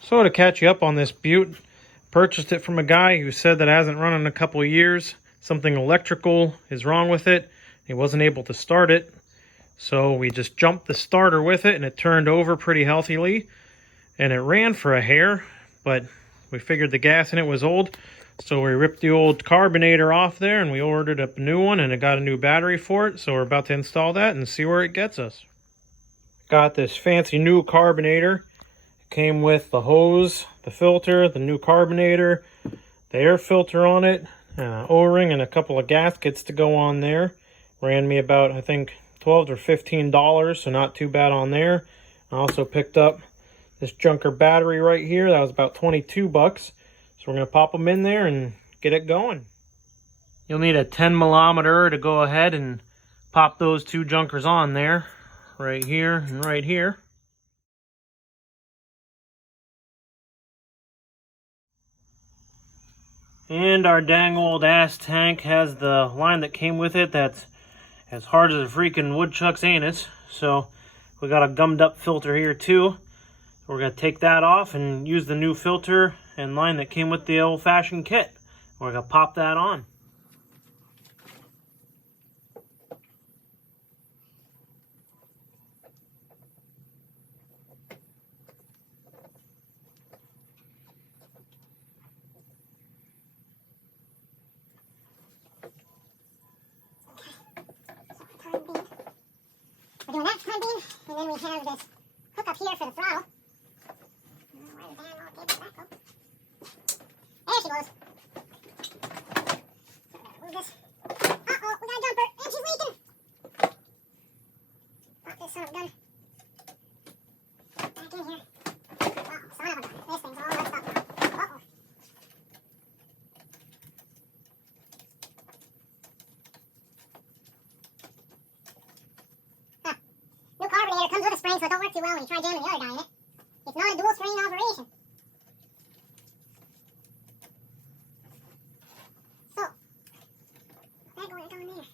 So to catch you up on this Butte, purchased it from a guy who said that it hasn't run in a couple of years. Something electrical is wrong with it. He wasn't able to start it. So we just jumped the starter with it and it turned over pretty healthily. And it ran for a hair, but we figured the gas in it was old. So we ripped the old carbonator off there and we ordered a new one and it got a new battery for it. So we're about to install that and see where it gets us. Got this fancy new carbonator. Came with the hose, the filter, the new carbonator, the air filter on it, an O-ring and a couple of gaskets to go on there. Ran me about, I think, $12 or $15, so not too bad on there. I also picked up this junker battery right here. That was about 22 bucks. So we're going to pop them in there and get it going. You'll need a 10 millimeter to go ahead and pop those two junkers on there. Right here and right here. And our dang old ass tank has the line that came with it that's as hard as a freaking woodchuck's anus. So we got a gummed up filter here too. We're going to take that off and use the new filter and line that came with the old-fashioned kit. We're going to pop that on. We're doing that front beam, and then we have this hook up here for the throttle. Where the damn old cable back go? There she goes. So we gotta move this. Uh-oh, we got a jumper, and she's leaking! Pop this son of a gun back in here. Oh, son of a gun. This thing's all messed up now. Uh-oh. New carbonator comes with a spring, so it don't work too well when you try jamming the other guy in it. It's not a dual spring operation. So, that going there.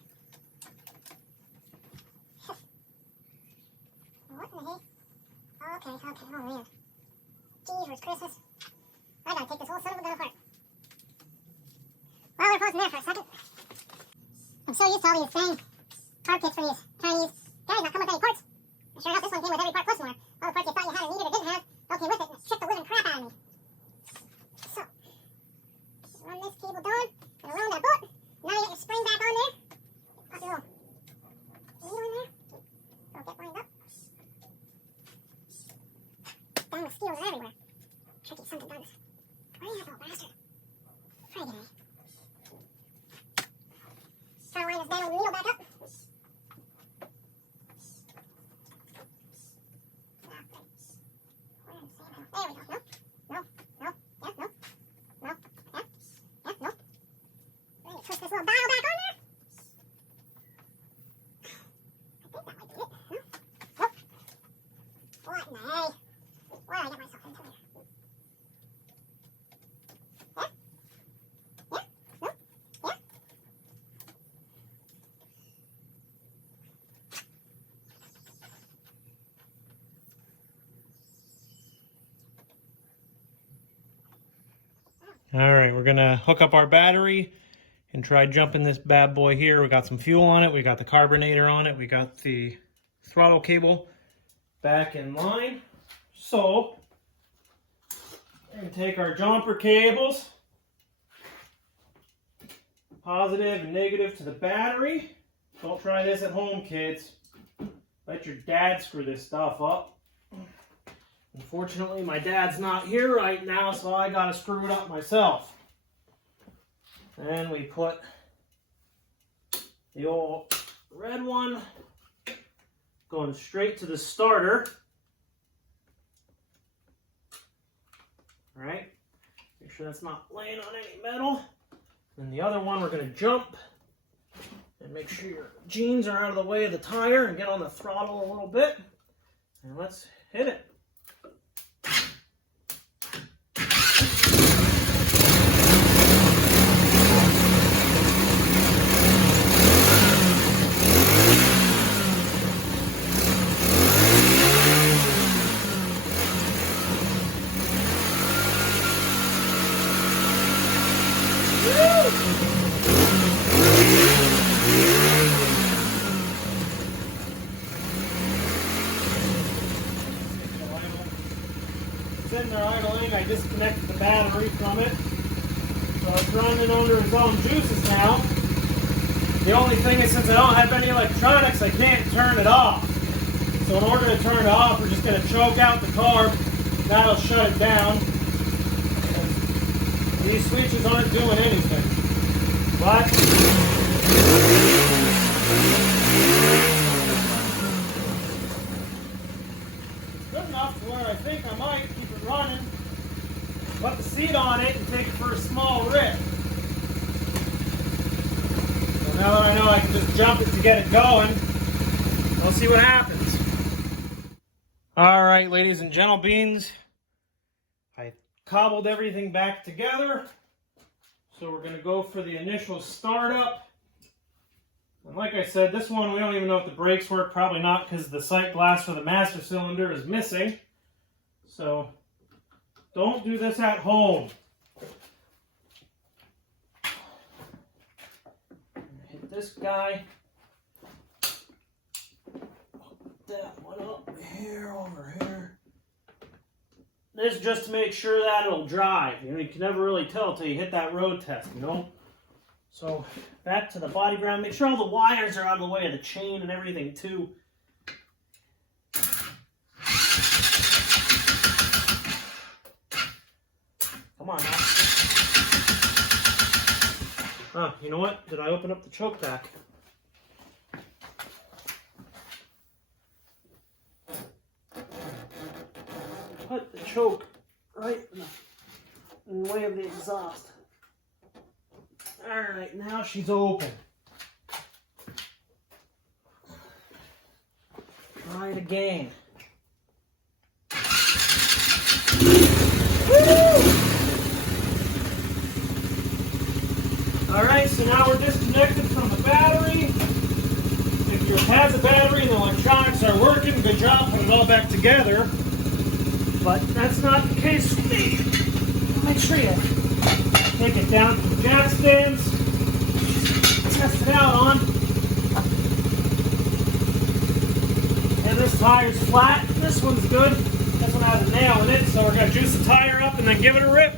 What in the heck? Okay, oh man. Jeepers Christmas. I gotta take this whole son of a gun apart. Well, we're pausing there for a second. I'm so used to all these same carb kits for these Chinese guys not come with any parts. Sure enough, this one came with every part plus more. All the parts you thought you had or needed or didn't have, all came with it, and it shook the living crap out of me. So, run this cable down, and around that bolt. Now you get your spring back on there. Pop your little needle in there. It'll get lined up. Dang, the steels are everywhere. Tricky something does. Where are you, little bastard? Try to get in. Try to line this damn needle back up. There we go. No. Let me twist this little dial back on there. I think that might be it. No? Nope. What in the hey? What did I get myself into here? Yeah? Yeah? No? Yeah? Alright, we're going to hook up our battery and try jumping this bad boy here. We got some fuel on it. We got the carbonator on it. We got the throttle cable back in line. So, we're going to take our jumper cables, positive and negative to the battery. Don't try this at home, kids. Let your dad screw this stuff up. Unfortunately, my dad's not here right now, so I gotta screw it up myself. And we put the old red one going straight to the starter. All right, make sure that's not laying on any metal. And the other one, we're gonna jump and make sure your jeans are out of the way of the tire and get on the throttle a little bit. And let's hit it. sitting there idling. I disconnected the battery from it. So it's running under its own juices now. The only thing is, since I don't have any electronics, I can't turn it off. So in order to turn it off, we're just going to choke out the carb. That'll shut it down. These switches aren't doing anything. But good enough to where I think I might keep it running, put the seat on it, and take it for a small rip. So now that I know I can just jump it to get it going, we'll see what happens. All right, ladies and gentle beans, I cobbled everything back together. So we're going to go for the initial startup. And like I said, this one we don't even know if the brakes work. Probably not, because the sight glass for the master cylinder is missing. So don't do this at home. Hit this guy. That one up here, over here. This is just to make sure that it'll drive. You know, you can never really tell until you hit that road test, you know? So, back to the body ground. Make sure all the wires are out of the way of the chain and everything, too. Come on now. Oh, you know what? Did I open up the choke back? Put the choke right in the way of the exhaust. Alright, now she's open. Try it again. Alright, so now we're disconnected from the battery. If yours has a battery and the electronics are working, good job, put it all back together. But that's not the case with me. Make sure you take it down to the jack stands, test it out on. And this tire's flat. This one's good. This one has a nail in it, so we're going to juice the tire up and then give it a rip.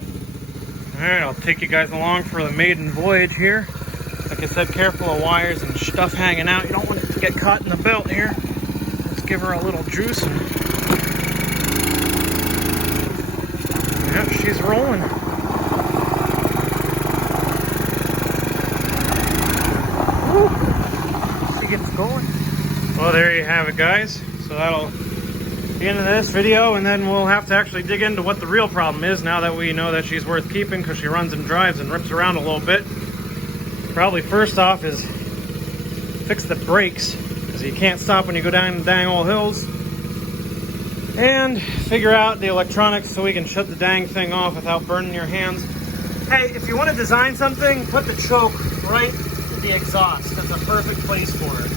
Alright, I'll take you guys along for the maiden voyage here. Like I said, careful of wires and stuff hanging out. You don't want it to get caught in the belt here. Let's give her a little juice. Yep, she's rolling. Woo. She gets going. Well, there you have it, guys. So that'll be the end of this video, and then we'll have to actually dig into what the real problem is now that we know that she's worth keeping, because she runs and drives and rips around a little bit. Probably first off is fix the brakes, because you can't stop when you go down the dang old hills. And figure out the electronics so we can shut the dang thing off without burning your hands. Hey, if you want to design something, put the choke right to the exhaust. That's a perfect place for it.